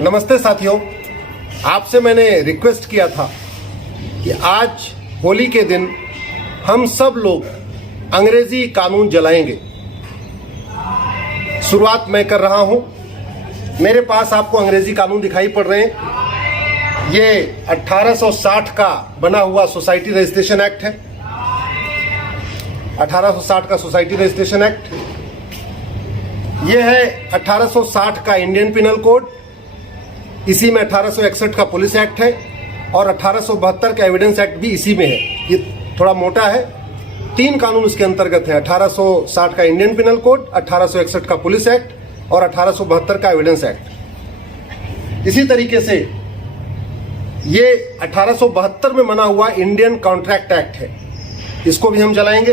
नमस्ते साथियों, आपसे मैंने रिक्वेस्ट किया था कि आज होली के दिन हम सब लोग अंग्रेजी कानून जलाएंगे। शुरुआत मैं कर रहा हूं। मेरे पास आपको अंग्रेजी कानून दिखाई पड़ रहे हैं। ये 1860 का बना हुआ सोसाइटी रजिस्ट्रेशन एक्ट है। 1860 का सोसाइटी रजिस्ट्रेशन एक्ट। ये है 1860 का इंडियन पिनल कोड। इसी में 1861 का पुलिस एक्ट है और 1872 का एविडेंस एक्ट भी इसी में है। ये थोड़ा मोटा है। 3 कानून इसके अंतर्गत है। 1860 का इंडियन पिनल कोड, 1861 का पुलिस एक्ट और 1872 का एविडेंस एक्ट। इसी तरीके से ये 1872 में बना हुआ इंडियन कॉन्ट्रैक्ट एक्ट है, इसको भी हम जलाएंगे।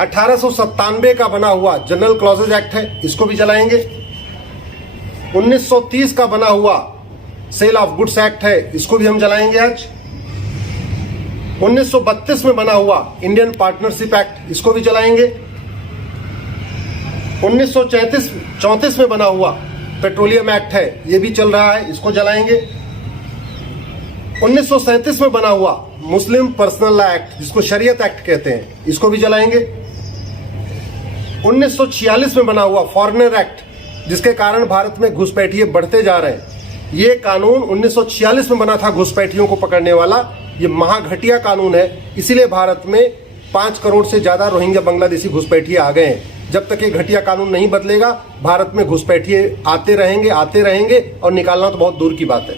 1897 का बना हुआ जनरल क्लॉजेज एक्ट है, इसको भी जलाएंगे। 1930 का बना हुआ सेल ऑफ गुड्स एक्ट है, इसको भी हम जलाएंगे आज। 1932 में बना हुआ इंडियन पार्टनरशिप एक्ट, इसको भी जलाएंगे। 1934 में बना हुआ पेट्रोलियम एक्ट है, ये भी चल रहा है, इसको जलाएंगे। 1937 में बना हुआ मुस्लिम पर्सनल लॉ एक्ट, जिसको शरीयत एक्ट कहते हैं, इसको भी जलाएंगे। 1946 में बना हुआ फॉरेनर एक्ट, जिसके कारण भारत में घुसपैठिए बढ़ते जा रहे हैं। ये कानून 1946 में बना था घुसपैठियों को पकड़ने वाला। ये महाघटिया कानून है, इसीलिए भारत में 5 करोड़ से ज्यादा रोहिंग्या बांग्लादेशी घुसपैठिए आ गए हैं। जब तक ये घटिया कानून नहीं बदलेगा, भारत में घुसपैठिए आते रहेंगे और निकालना तो बहुत दूर की बात है।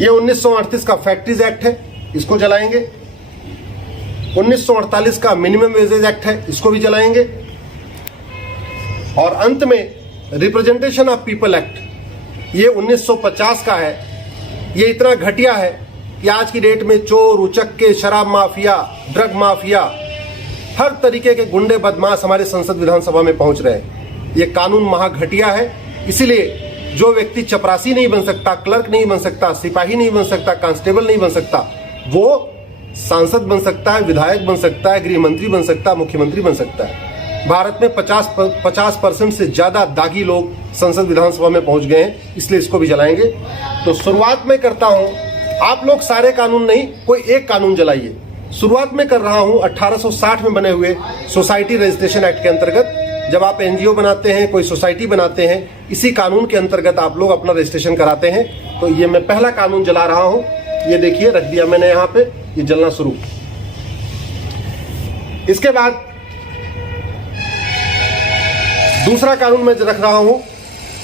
ये 1938 का फैक्ट्रीज एक्ट है, इसको जलाएंगे। 1948 का मिनिमम वेजेज एक्ट है, इसको भी जलाएंगे। और अंत में रिप्रेजेंटेशन ऑफ पीपल एक्ट, ये 1950 का है। ये इतना घटिया है कि आज की डेट में चोर, उचक्के, शराब माफिया, ड्रग माफिया, हर तरीके के गुंडे बदमाश हमारे संसद विधानसभा में पहुंच रहे हैं। ये कानून महाघटिया है। इसीलिए जो व्यक्ति चपरासी नहीं बन सकता, क्लर्क नहीं बन सकता, सिपाही नहीं बन सकता, कांस्टेबल नहीं बन सकता, वो सांसद बन सकता है, विधायक बन सकता है, गृह मंत्री बन सकता है, मुख्यमंत्री बन सकता है। भारत में 50% से ज्यादा दागी लोग संसद विधानसभा में पहुंच गए हैं, इसलिए इसको भी जलाएंगे। तो शुरुआत में करता हूं, आप लोग सारे कानून नहीं, कोई एक कानून जलाइए। शुरुआत में कर रहा हूं 1860 में बने हुए सोसाइटी रजिस्ट्रेशन एक्ट के अंतर्गत। जब आप एनजीओ बनाते हैं, कोई सोसाइटी बनाते हैं, इसी कानून के अंतर्गत आप लोग अपना रजिस्ट्रेशन कराते हैं। तो ये मैं पहला कानून जला रहा हूं। ये देखिए, रख दिया मैंने यहाँ पे, ये जलना शुरू। इसके बाद दूसरा कानून मैं रख रहा हूं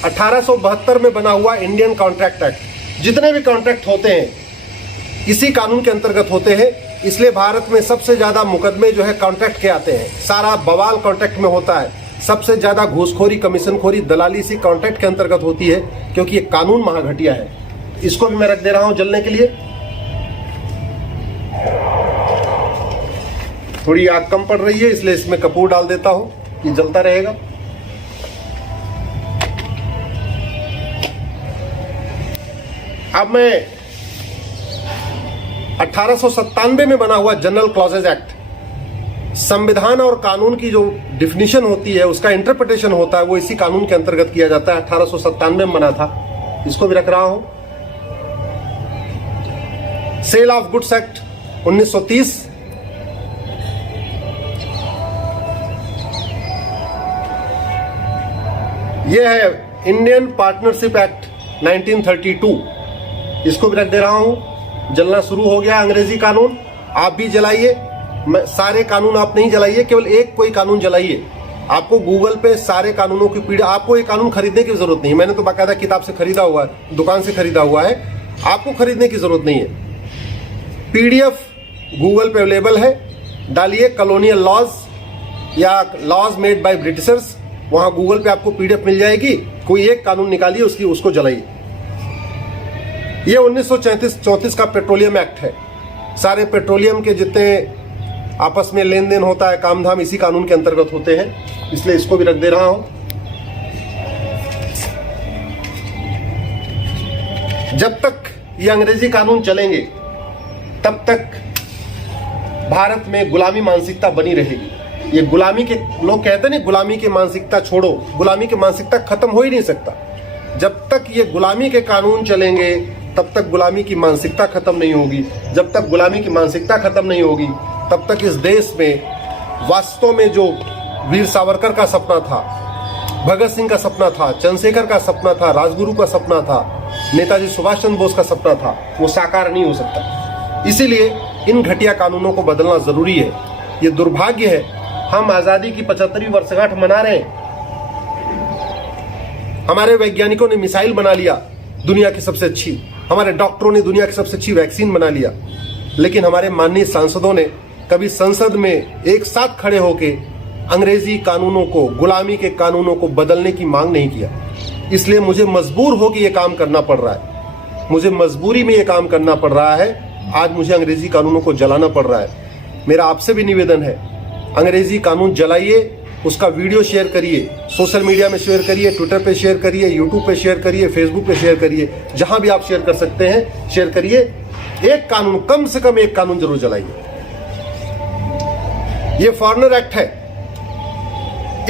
1872 में बना हुआ इंडियन कॉन्ट्रैक्ट एक्ट। जितने भी कॉन्ट्रैक्ट होते हैं इसी कानून के अंतर्गत होते हैं, इसलिए भारत में सबसे ज्यादा मुकदमे जो है कॉन्ट्रैक्ट के आते हैं। सारा बवाल कॉन्ट्रैक्ट में होता है। सबसे ज्यादा घूसखोरी, कमीशनखोरी, दलाली इसी कॉन्ट्रैक्ट के अंतर्गत होती है, क्योंकि ये कानून महाघटिया है। इसको भी मैं रख दे रहा हूं जलने के लिए। थोड़ी आग कम पड़ रही है, इसलिए इसमें कपूर डाल देता हूं, ये जलता रहेगा। अब मैं 1897 में बना हुआ जनरल क्लॉजेज एक्ट, संविधान और कानून की जो डिफिनीशन होती है, उसका इंटरप्रिटेशन होता है, वो इसी कानून के अंतर्गत किया जाता है। 1897 में बना था, इसको भी रख रहा हूं। Sale of goods act 1930। यह है इंडियन पार्टनरशिप एक्ट 1932, इसको भी रख दे रहा हूं। जलना शुरू हो गया अंग्रेजी कानून। आप भी जलाइए। सारे कानून आप नहीं जलाइए, केवल एक कोई कानून जलाइए। आपको गूगल पे सारे कानूनों की पीडीएफ, आपको ये कानून खरीदने की जरूरत नहीं। मैंने तो बाकायदा किताब से खरीदा हुआ है, दुकान से खरीदा हुआ है। आपको खरीदने की जरूरत नहीं है। पीडीएफ गूगल पे अवेलेबल है। डालिए कॉलोनियल लॉज या लॉज मेड बाय ब्रिटिशर्स, वहां गूगल पे आपको पीडीएफ मिल जाएगी। कोई एक कानून निकालिए, उसको जलाइए। ये 1934 का पेट्रोलियम एक्ट है। सारे पेट्रोलियम के जितने आपस में लेन देन होता है, काम धाम, इसी कानून के अंतर्गत होते हैं, इसलिए इसको भी रख दे रहा हूं। जब तक ये अंग्रेजी कानून चलेंगे, तब तक भारत में गुलामी मानसिकता बनी रहेगी। ये गुलामी के लोग कहते हैं ना, गुलामी की मानसिकता छोड़ो, गुलामी की मानसिकता खत्म हो ही नहीं सकता। जब तक ये गुलामी के कानून चलेंगे तब तक गुलामी की मानसिकता खत्म नहीं होगी। जब तक गुलामी की मानसिकता खत्म नहीं होगी तब तक इस देश में वास्तव में जो वीर सावरकर का सपना था, भगत सिंह का सपना था, चंद्रशेखर का सपना था, राजगुरु का सपना था, नेताजी सुभाष चंद्र बोस का सपना था, वो साकार नहीं हो सकता। इसीलिए इन घटिया कानूनों को बदलना जरूरी है। ये दुर्भाग्य है, हम आजादी की 75वीं वर्षगांठ मना रहे हैं। हमारे वैज्ञानिकों ने मिसाइल बना लिया दुनिया की सबसे अच्छी, हमारे डॉक्टरों ने दुनिया की सबसे अच्छी वैक्सीन बना लिया, लेकिन हमारे माननीय सांसदों ने कभी संसद में एक साथ खड़े होकर अंग्रेजी कानूनों को, गुलामी के कानूनों को बदलने की मांग नहीं किया। इसलिए मुझे मजबूर होकर ये काम करना पड़ रहा है, मुझे मजबूरी में ये काम करना पड़ रहा है। आज मुझे अंग्रेजी कानूनों को जलाना पड़ रहा है। मेरा आपसे भी निवेदन है, अंग्रेजी कानून जलाइए, उसका वीडियो शेयर करिए, सोशल मीडिया में शेयर करिए, ट्विटर पे शेयर करिए, यूट्यूब पे शेयर करिए, फेसबुक पे शेयर करिए, जहां भी आप शेयर कर सकते हैं शेयर करिए। एक कानून, कम से कम एक कानून जरूर जलाइए। ये फॉरेनर एक्ट है,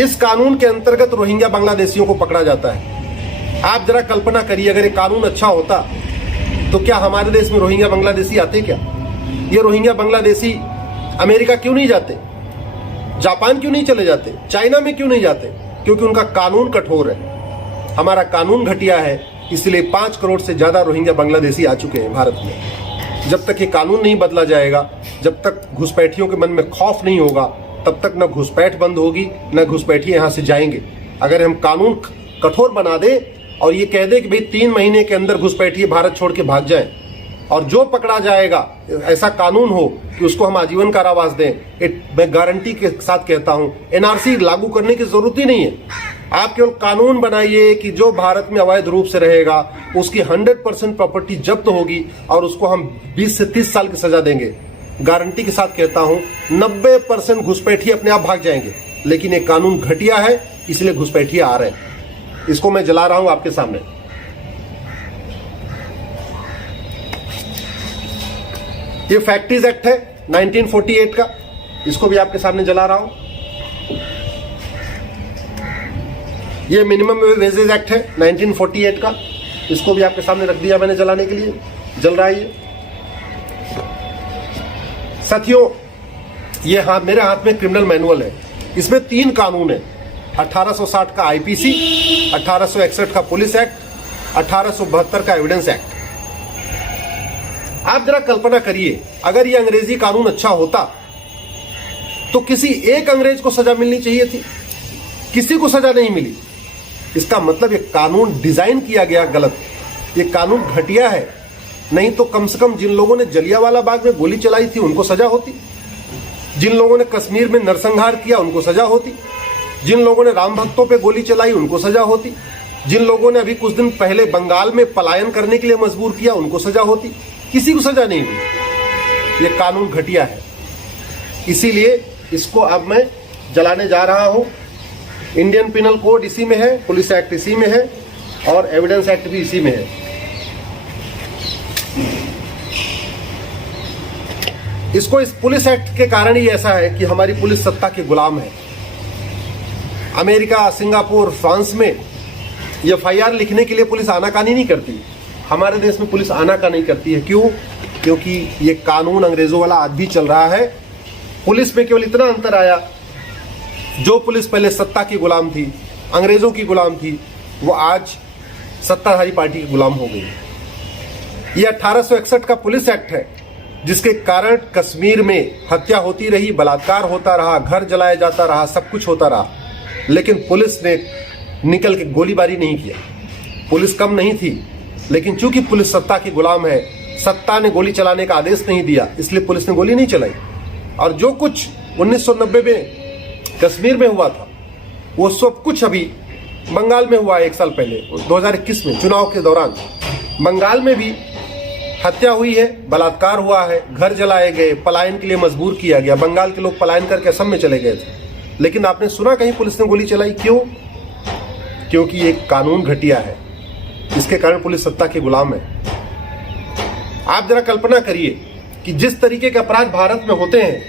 इस कानून के अंतर्गत रोहिंग्या बांग्लादेशियों को पकड़ा जाता है। आप जरा कल्पना करिए, अगर ये कानून अच्छा होता तो क्या हमारे देश में रोहिंग्या बांग्लादेशी आते? क्या ये रोहिंग्या बांग्लादेशी अमेरिका क्यों नहीं जाते, जापान क्यों नहीं चले जाते, चाइना में क्यों नहीं जाते? क्योंकि उनका कानून कठोर है, हमारा कानून घटिया है। इसलिए 5 करोड़ से ज्यादा रोहिंग्या बांग्लादेशी आ चुके हैं भारत में। जब तक ये कानून नहीं बदला जाएगा, जब तक घुसपैठियों के मन में खौफ नहीं होगा, तब तक न घुसपैठ बंद होगी, न घुसपैठिए यहां से जाएंगे। अगर हम कानून कठोर बना दें और ये कह दे कि भाई 3 महीने के अंदर घुसपैठिए भारत छोड़ के भाग जाएं, और जो पकड़ा जाएगा ऐसा कानून हो कि उसको हम आजीवन कारावास दें, मैं गारंटी के साथ कहता हूं एनआरसी लागू करने की जरूरत ही नहीं है। आप केवल कानून बनाइए कि जो भारत में अवैध रूप से रहेगा उसकी 100% प्रॉपर्टी जब्त होगी और उसको हम 20 से 30 साल की सजा देंगे। गारंटी के साथ कहता हूं 90% घुसपैठिए अपने आप भाग जाएंगे। लेकिन ये कानून घटिया है, इसलिए घुसपैठिए आ रहे हैं। इसको मैं जला रहा हूं आपके सामने। ये फैक्ट्रीज एक्ट है 1948 का, इसको भी आपके सामने जला रहा हूं। ये मिनिमम वेजेज एक्ट है 1948 का, इसको भी आपके सामने रख दिया मैंने जलाने के लिए। जल रहा है ये। साथियों, ये मेरे हाथ में क्रिमिनल मैनुअल है, इसमें 3 कानून है। 1860 का आईपीसी, 1861 का पुलिस एक्ट, 1872 का एविडेंस एक्ट। आप जरा कल्पना करिए, अगर ये अंग्रेजी कानून अच्छा होता तो किसी एक अंग्रेज को सजा मिलनी चाहिए थी, किसी को सजा नहीं मिली। इसका मतलब ये कानून डिजाइन किया गया गलत, ये कानून घटिया है। नहीं तो कम से कम जिन लोगों ने जलियांवाला बाग में गोली चलाई थी उनको सजा होती, जिन लोगों ने कश्मीर में नरसंहार किया उनको सजा होती, जिन लोगों ने राम भक्तों पे गोली चलाई उनको सजा होती, जिन लोगों ने अभी कुछ दिन पहले बंगाल में पलायन करने के लिए मजबूर किया उनको सजा होती। किसी को सजा नहीं हुई। ये कानून घटिया है, इसीलिए इसको अब मैं जलाने जा रहा हूं। इंडियन पिनल कोड इसी में है, पुलिस एक्ट इसी में है और एविडेंस एक्ट भी इसी में है। इसको इस पुलिस एक्ट के कारण ही ऐसा है कि हमारी पुलिस सत्ता के गुलाम है। अमेरिका, सिंगापुर, फ्रांस में एफआईआर लिखने के लिए पुलिस आनाकानी नहीं करती। हमारे देश में पुलिस आनाकानी नहीं करती है। क्यों? क्योंकि ये कानून अंग्रेजों वाला आज भी चल रहा है। पुलिस में केवल इतना अंतर आया, जो पुलिस पहले सत्ता की गुलाम थी, अंग्रेजों की गुलाम थी, वो आज सत्ताधारी पार्टी की गुलाम हो गई। ये 1861 का पुलिस एक्ट है, जिसके कारण कश्मीर में हत्या होती रही, बलात्कार होता रहा, घर जलाया जाता रहा, सब कुछ होता रहा, लेकिन पुलिस ने निकल के गोलीबारी नहीं किया। पुलिस कम नहीं थी, लेकिन चूंकि पुलिस सत्ता की गुलाम है, सत्ता ने गोली चलाने का आदेश नहीं दिया, इसलिए पुलिस ने गोली नहीं चलाई। और जो कुछ 1990 में कश्मीर में हुआ था, वो सब कुछ अभी बंगाल में हुआ। 1 साल पहले 2021 में चुनाव के दौरान बंगाल में भी हत्या हुई है, बलात्कार हुआ है, घर जलाए गए, पलायन के लिए मजबूर किया गया। बंगाल के लोग पलायन करके असम में चले गए थे, लेकिन आपने सुना कहीं पुलिस ने गोली चलाई? क्यों? क्योंकि ये कानून घटिया है, इसके कारण पुलिस सत्ता के गुलाम है। आप जरा कल्पना करिए कि जिस तरीके के अपराध भारत में होते हैं,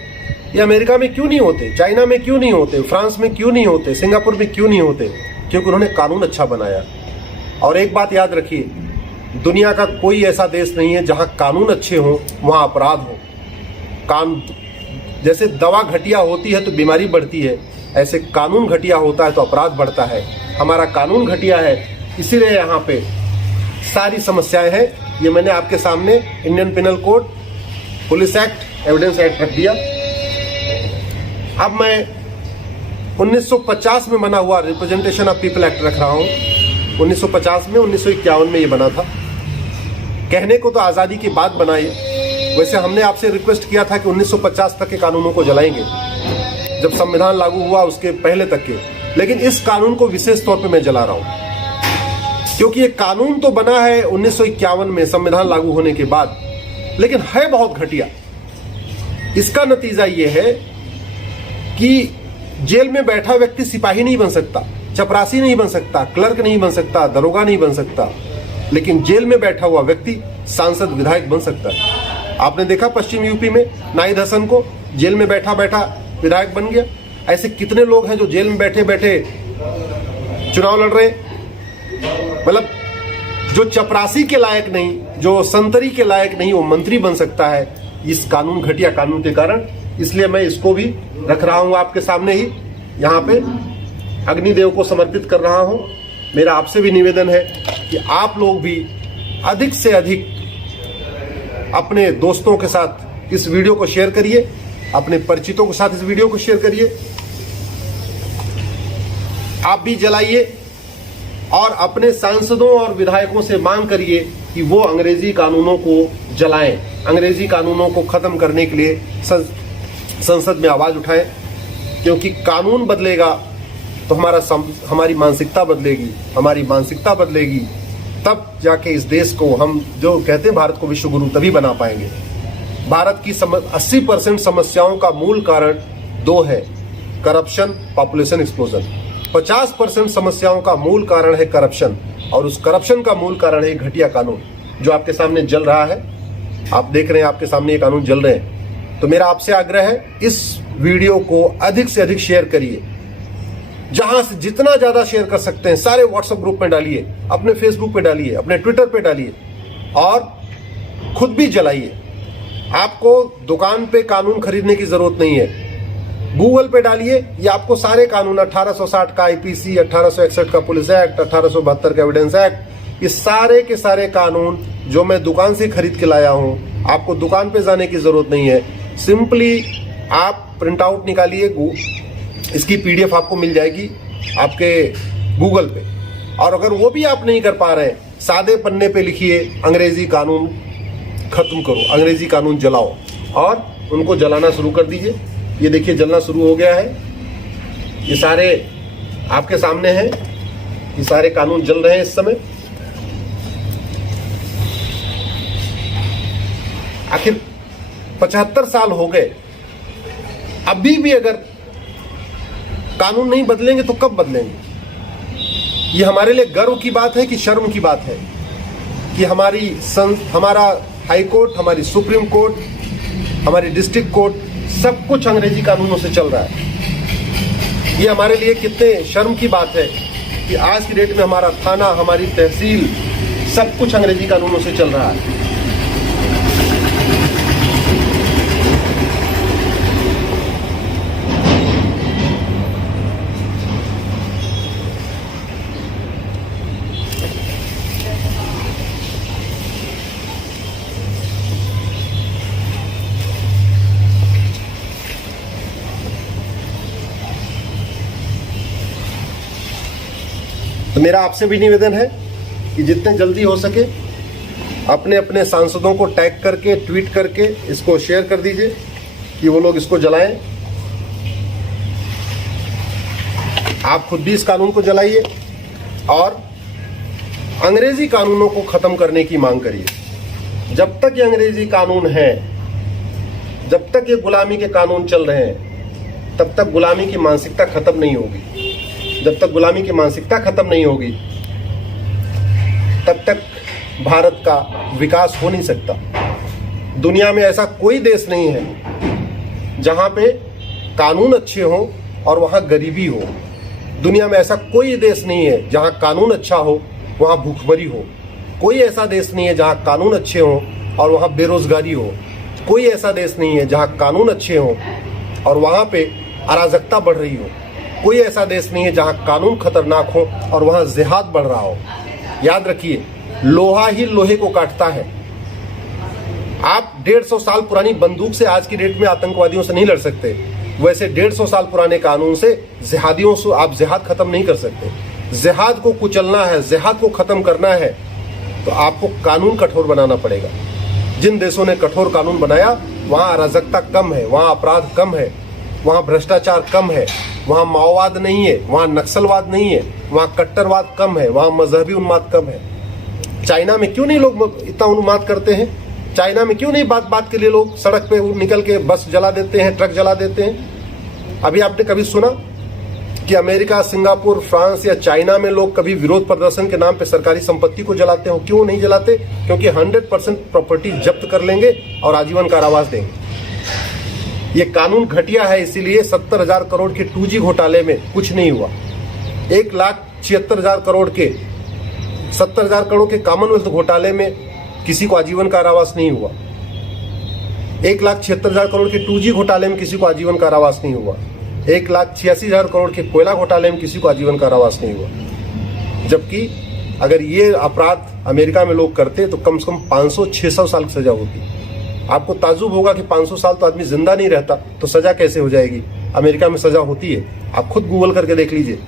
ये अमेरिका में क्यों नहीं होते, चाइना में क्यों नहीं होते, फ्रांस में क्यों नहीं होते, सिंगापुर में क्यों नहीं होते? क्योंकि उन्होंने कानून अच्छा बनाया। और एक बात याद रखिए, दुनिया का कोई ऐसा देश नहीं है जहां कानून अच्छे हों वहां अपराध हो। जैसे दवा घटिया होती है तो बीमारी बढ़ती है, ऐसे कानून घटिया होता है तो अपराध बढ़ता है। हमारा कानून घटिया है, इसीलिए यहाँ पे सारी समस्याएं हैं। ये मैंने आपके सामने Indian penal code, police act, evidence act रख दिया। अब मैं 1950 में बना हुआ रिप्रेजेंटेशन ऑफ पीपल एक्ट रख रहा हूँ। 1950 में, 1951 में ये बना था। कहने को तो आज़ादी की बात बनाई, वैसे हमने आपसे रिक्वेस्ट किया था कि 1950 तक के कानूनों को जलाएंगे, जब संविधान लागू हुआ उसके पहले तक के। लेकिन इस कानून को विशेष तौर पे मैं जला रहा हूं, क्योंकि ये कानून तो बना है 1951 में संविधान लागू होने के बाद, लेकिन है बहुत घटिया। इसका नतीजा ये है कि जेल में बैठा व्यक्ति सिपाही नहीं बन सकता, चपरासी नहीं बन सकता, क्लर्क नहीं बन सकता, दरोगा नहीं बन सकता, लेकिन जेल में बैठा हुआ व्यक्ति सांसद, विधायक बन सकता है। आपने देखा पश्चिम यूपी में नाहिद हसन को जेल में बैठा बैठा विधायक बन गया। ऐसे कितने लोग हैं जो जेल में बैठे बैठे चुनाव लड़ रहे। मतलब जो चपरासी के लायक नहीं, जो संतरी के लायक नहीं, वो मंत्री बन सकता है इस कानून, घटिया कानून के कारण। इसलिए मैं इसको भी रख रहा हूं आपके सामने ही, यहाँ पे अग्निदेव को समर्पित कर रहा हूं। मेरा आपसे भी निवेदन है कि आप लोग भी अधिक से अधिक अपने दोस्तों के साथ इस वीडियो को शेयर करिए, अपने परिचितों के साथ इस वीडियो को शेयर करिए। आप भी जलाइए और अपने सांसदों और विधायकों से मांग करिए कि वो अंग्रेजी कानूनों को जलाएं, अंग्रेजी कानूनों को खत्म करने के लिए संसद में आवाज उठाएं। क्योंकि कानून बदलेगा तो हमारी मानसिकता बदलेगी, हमारी मानसिकता बदलेगी, तब जाके इस देश को, हम जो कहते हैं भारत को विश्व गुरु, तभी बना पाएंगे। भारत की 80% समस्याओं का मूल कारण दो है, करप्शन, पॉपुलेशन एक्सप्लोजन। 50% समस्याओं का मूल कारण है करप्शन, और उस करप्शन का मूल कारण है घटिया कानून जो आपके सामने जल रहा है। आप देख रहे हैं आपके सामने ये कानून जल रहे हैं। तो मेरा आपसे आग्रह है, इस वीडियो को अधिक से अधिक शेयर करिए, जहां से जितना ज्यादा शेयर कर सकते हैं सारे व्हाट्सएप ग्रुप में डालिए, अपने फेसबुक पे डालिए, अपने ट्विटर पे डालिए, और खुद भी जलाइए। आपको दुकान पे कानून खरीदने की जरूरत नहीं है, गूगल पे डालिए, ये आपको सारे कानून, 1860 का आईपीसी, 1861 का पुलिस एक्ट, 1872 का एविडेंस एक्ट, ये सारे के सारे कानून जो मैं दुकान से खरीद के लाया हूं, आपको दुकान पे जाने की जरूरत नहीं है। सिंपली आप प्रिंट आउट निकालिए, इसकी पीडीएफ आपको मिल जाएगी आपके गूगल पे। और अगर वो भी आप नहीं कर पा रहे, सादे पन्ने पे लिखिए, अंग्रेजी कानून खत्म करो, अंग्रेजी कानून जलाओ, और उनको जलाना शुरू कर दीजिए। ये देखिए जलना शुरू हो गया है, ये सारे आपके सामने हैं, ये सारे कानून जल रहे हैं इस समय। आखिर 75 साल हो गए, अभी भी अगर कानून नहीं बदलेंगे तो कब बदलेंगे? ये हमारे लिए गर्व की बात है कि शर्म की बात है कि हमारा हाई कोर्ट, हमारी सुप्रीम कोर्ट, हमारी डिस्ट्रिक्ट कोर्ट, सब कुछ अंग्रेजी कानूनों से चल रहा है। ये हमारे लिए कितने शर्म की बात है कि आज की डेट में हमारा थाना, हमारी तहसील, सब कुछ अंग्रेजी कानूनों से चल रहा है। तो मेरा आपसे भी निवेदन है कि जितने जल्दी हो सके अपने अपने सांसदों को टैग करके, ट्वीट करके इसको शेयर कर दीजिए कि वो लोग इसको जलाएं। आप खुद भी इस कानून को जलाइए और अंग्रेजी कानूनों को खत्म करने की मांग करिए। जब तक ये अंग्रेजी कानून है, जब तक ये गुलामी के कानून चल रहे हैं, तब तक गुलामी की मानसिकता खत्म नहीं होगी। जब तक गुलामी की मानसिकता खत्म नहीं होगी, तब तक भारत का विकास हो नहीं सकता। दुनिया में ऐसा कोई देश नहीं है जहां पे कानून अच्छे हों और वहां गरीबी हो। दुनिया में ऐसा कोई देश नहीं है जहां कानून अच्छा हो वहाँ भूखमरी हो। कोई ऐसा देश नहीं है जहाँ कानून अच्छे हों और वहाँ बेरोजगारी हो। कोई ऐसा देश नहीं है जहाँ कानून अच्छे हों और वहाँ पे अराजकता बढ़ रही हो। कोई ऐसा देश नहीं है जहाँ कानून खतरनाक हो और वहाँ जिहाद बढ़ रहा हो। याद रखिए, लोहा ही लोहे को काटता है। आप 150 साल पुरानी बंदूक से आज की डेट में आतंकवादियों से नहीं लड़ सकते, वैसे 150 साल पुराने कानून से जिहादियों से आप जिहाद खत्म नहीं कर सकते। जिहाद को कुचलना है, जिहाद को खत्म करना है तो आपको कानून कठोर बनाना पड़ेगा। जिन देशों ने कठोर कानून बनाया वहाँ अराजकता कम है, वहाँ अपराध कम है, वहाँ भ्रष्टाचार कम है, वहाँ माओवाद नहीं है, वहाँ नक्सलवाद नहीं है, वहाँ कट्टरवाद कम है, वहाँ मजहबी उन्माद कम है। चाइना में क्यों नहीं लोग इतना उन्माद करते हैं? चाइना में क्यों नहीं बात बात के लिए लोग सड़क पे निकल के बस जला देते हैं, ट्रक जला देते हैं? अभी आपने कभी सुना कि अमेरिका, सिंगापुर, फ्रांस या चाइना में लोग कभी विरोध प्रदर्शन के नाम पे सरकारी संपत्ति को जलाते हो? क्यों नहीं जलाते? क्योंकि 100% प्रॉपर्टी जब्त कर लेंगे और आजीवन कारावास देंगे। ये कानून घटिया है, इसीलिए 70,000 करोड़ के 2G घोटाले में कुछ नहीं हुआ। 1,76,000 करोड़ के 70,000 करोड़ के कॉमनवेल्थ घोटाले में किसी को आजीवन कारावास नहीं हुआ। 1,76,000 करोड़ के 2G घोटाले में किसी को आजीवन कारावास नहीं हुआ। 1,86,000 करोड़ के कोयला घोटाले में किसी को आजीवन कारावास नहीं हुआ। जबकि अगर ये अपराध अमेरिका में लोग करते तो कम से कम 500-600 साल की सजा होती। आपको ताज्जुब होगा कि 500 साल तो आदमी जिंदा नहीं रहता, तो सजा कैसे हो जाएगी? अमेरिका में सजा होती है, आप खुद गूगल करके देख लीजिए।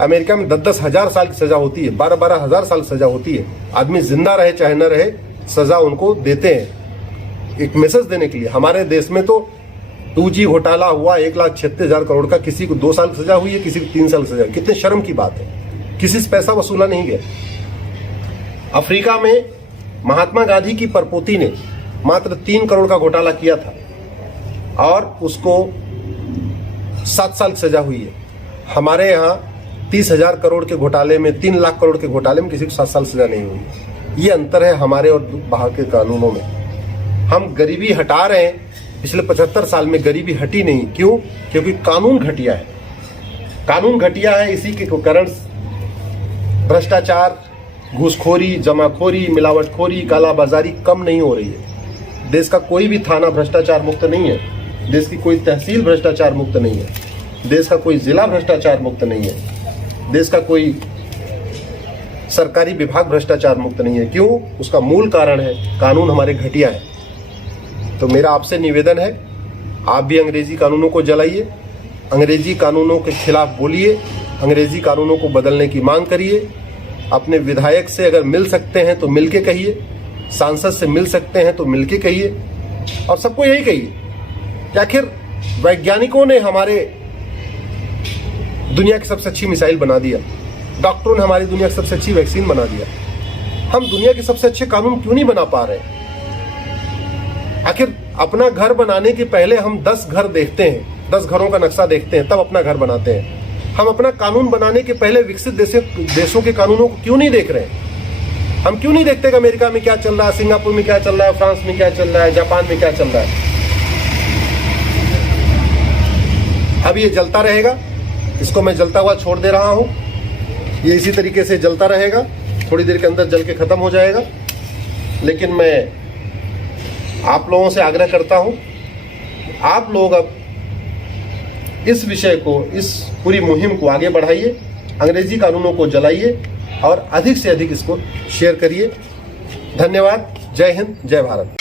अमेरिका में 10-10 हजार साल की सजा होती है, 12-12 हजार साल की सजा होती है। आदमी जिंदा रहे चाहे न रहे, सजा उनको देते हैं एक मैसेज देने के लिए। हमारे देश में तो 2G घोटाला हुआ, 1,76,000 करोड़ का, किसी को 2 साल की सजा हुई है, किसी को 3 साल की सजा। कितने शर्म की बात है, किसी से पैसा वसूला नहीं गया। अफ्रीका में महात्मा गांधी की परपोती ने मात्र 3 करोड़ का घोटाला किया था और उसको 7 साल की सजा हुई है। हमारे यहाँ 30,000 करोड़ के घोटाले में, 3 लाख करोड़ के घोटाले में किसी को 7 साल सजा नहीं हुई। ये अंतर है हमारे और बाहर के कानूनों में। हम गरीबी हटा रहे हैं, पिछले 75 साल में गरीबी हटी नहीं। क्यों? क्योंकि कानून घटिया है। कानून घटिया है, इसी के कारण भ्रष्टाचार, घूसखोरी, जमाखोरी, मिलावटखोरी, कालाबाजारी कम नहीं हो रही है। देश का कोई भी थाना भ्रष्टाचार मुक्त नहीं है, देश की कोई तहसील भ्रष्टाचार मुक्त नहीं है, देश का कोई जिला भ्रष्टाचार मुक्त नहीं है, देश का कोई सरकारी विभाग भ्रष्टाचार मुक्त नहीं है। क्यों? उसका मूल कारण है कानून हमारे घटिया है। तो मेरा आपसे निवेदन है, आप भी अंग्रेजी कानूनों को जलाइए, अंग्रेजी कानूनों के खिलाफ बोलिए, अंग्रेजी कानूनों को बदलने की मांग करिए। अपने विधायक से अगर मिल सकते हैं तो मिलके कहिए, सांसद से मिल सकते हैं तो मिलके कहिए, और सबको यही कहिए कि आखिर वैज्ञानिकों ने हमारे दुनिया की सबसे अच्छी मिसाइल बना दिया, डॉक्टरों ने हमारी दुनिया की सबसे अच्छी वैक्सीन बना दिया, हम दुनिया के सबसे अच्छे कानून क्यों नहीं बना पा रहे? आखिर अपना घर बनाने के पहले हम 10 घर देखते हैं, 10 घरों का नक्शा देखते हैं, तब अपना घर बनाते हैं। हम अपना कानून बनाने के पहले विकसित देशों के कानूनों को क्यों नहीं देख रहे हैं? हम क्यों नहीं देखते कि अमेरिका में क्या चल रहा है, सिंगापुर में क्या चल रहा है, फ्रांस में क्या चल रहा है, जापान में क्या चल रहा है? अब ये जलता रहेगा, इसको मैं जलता हुआ छोड़ दे रहा हूं। ये इसी तरीके से जलता रहेगा, थोड़ी देर के अंदर जल के खत्म हो जाएगा। लेकिन मैं आप लोगों से आग्रह करता हूं, आप लोग अब इस विषय को, इस पूरी मुहिम को आगे बढ़ाइए, अंग्रेजी कानूनों को जलाइए और अधिक से अधिक इसको शेयर करिए। धन्यवाद। जय हिंद, जय भारत।